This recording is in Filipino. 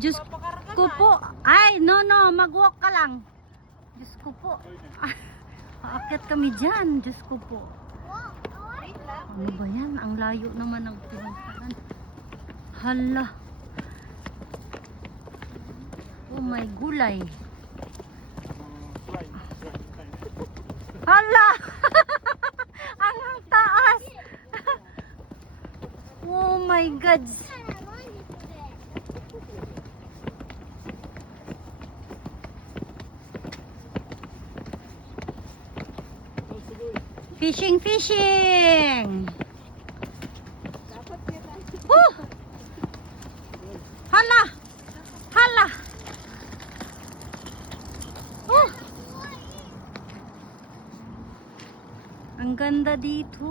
Diyos ko po. Ay, no, mag-walk ka lang. Diyos ko po. Aakyat kami dyan. Diyos ko po. Ano ba yan? Ang layo naman ng pinuntahan. Hala. Oh my gulay. Hala. Ang taas. Oh my God. Fishing, fishing. Woo! Hala! Hala! Ang ganda dito.